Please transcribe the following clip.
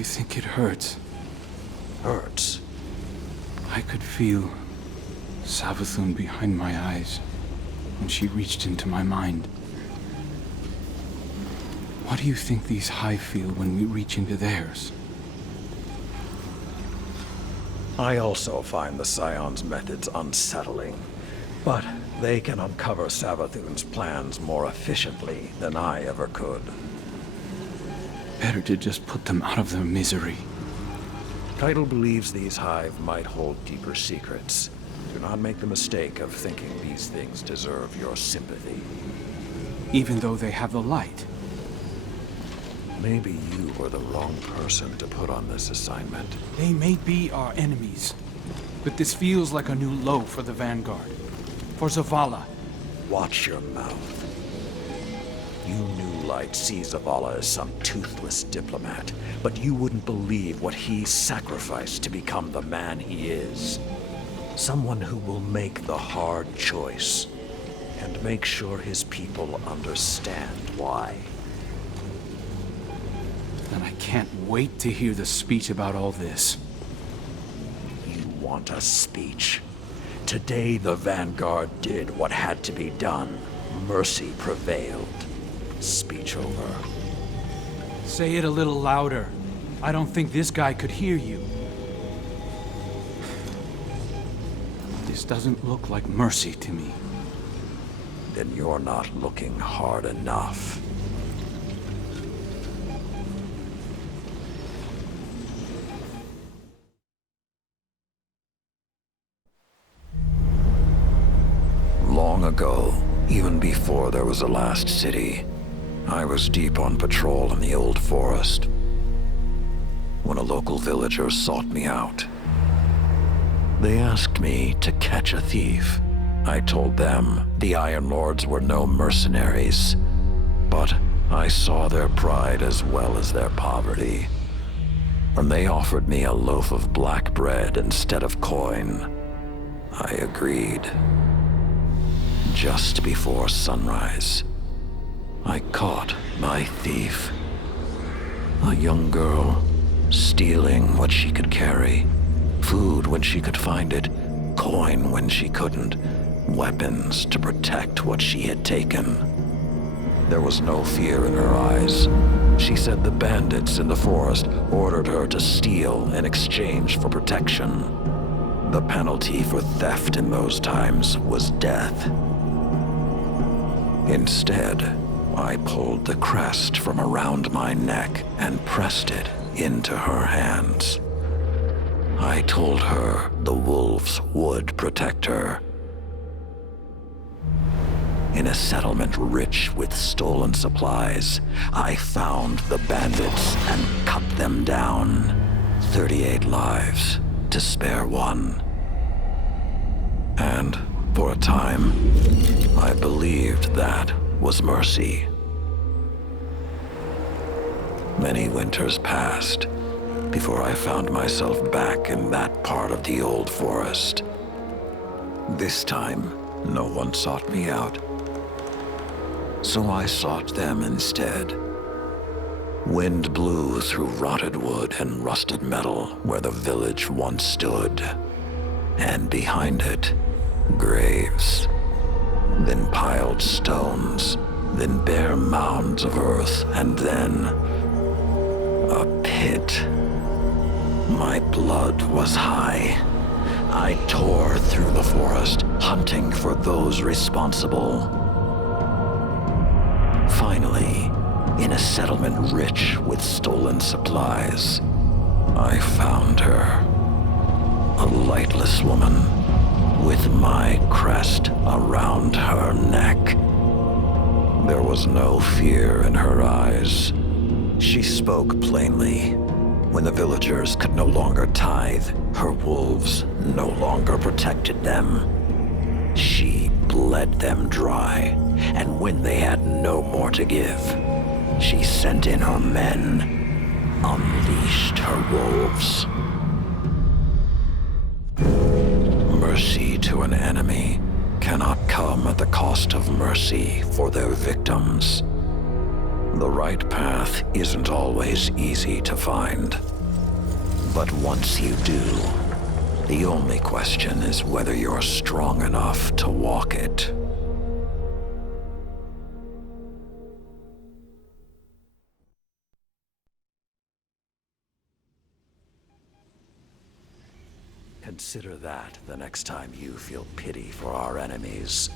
you think it hurts? Hurts? I could feel Savathun behind my eyes when she reached into my mind. What do you think these Hive feel when we reach into theirs? I also find the Psyions' methods unsettling, but they can uncover Savathun's plans more efficiently than I ever could. Better to just put them out of their misery. Keitel believes these Hive might hold deeper secrets. Do not make the mistake of thinking these things deserve your sympathy. Even though they have the light. Maybe you were the wrong person to put on this assignment. They may be our enemies, but this feels like a new low for the Vanguard. For Zavala. Watch your mouth. You New Light see Zavala as some toothless diplomat, but you wouldn't believe what he sacrificed to become the man he is. Someone who will make the hard choice, and make sure his people understand why. And I can't wait to hear the speech about all this. You want a speech? Today the Vanguard did what had to be done. Mercy prevailed. Speech over. Say it a little louder. I don't think this guy could hear you. This doesn't look like mercy to me. Then you're not looking hard enough. Long ago, even before there was a last city, I was deep on patrol in the old forest when a local villager sought me out. They asked me to catch a thief. I told them the Iron Lords were no mercenaries, but I saw their pride as well as their poverty. When they offered me a loaf of black bread instead of coin, I agreed. Just before sunrise, I caught my thief. A young girl, stealing what she could carry. Food when she could find it, coin when she couldn't, weapons to protect what she had taken. There was no fear in her eyes. She said the bandits in the forest ordered her to steal in exchange for protection. The penalty for theft in those times was death. Instead, I pulled the crest from around my neck and pressed it into her hands. I told her the wolves would protect her. In a settlement rich with stolen supplies, I found the bandits and cut them down. 38 lives to spare one. And for a time, I believed that was mercy. Many winters passed before I found myself back in that part of the old forest. This time, no one sought me out. So I sought them instead. Wind blew through rotted wood and rusted metal where the village once stood. And behind it, graves. Then piled stones, then bare mounds of earth, and then a pit. My blood was high. I tore through the forest, hunting for those responsible. Finally, in a settlement rich with stolen supplies, I found her. A lightless woman with my crest around her neck. There was no fear in her eyes. She spoke plainly. When the villagers could no longer tithe, her wolves no longer protected them. She bled them dry, and when they had no more to give, she sent in her men, unleashed her wolves. Mercy to an enemy cannot come at the cost of mercy for their victims. The right path isn't always easy to find. But once you do, the only question is whether you're strong enough to walk it. Consider that the next time you feel pity for our enemies.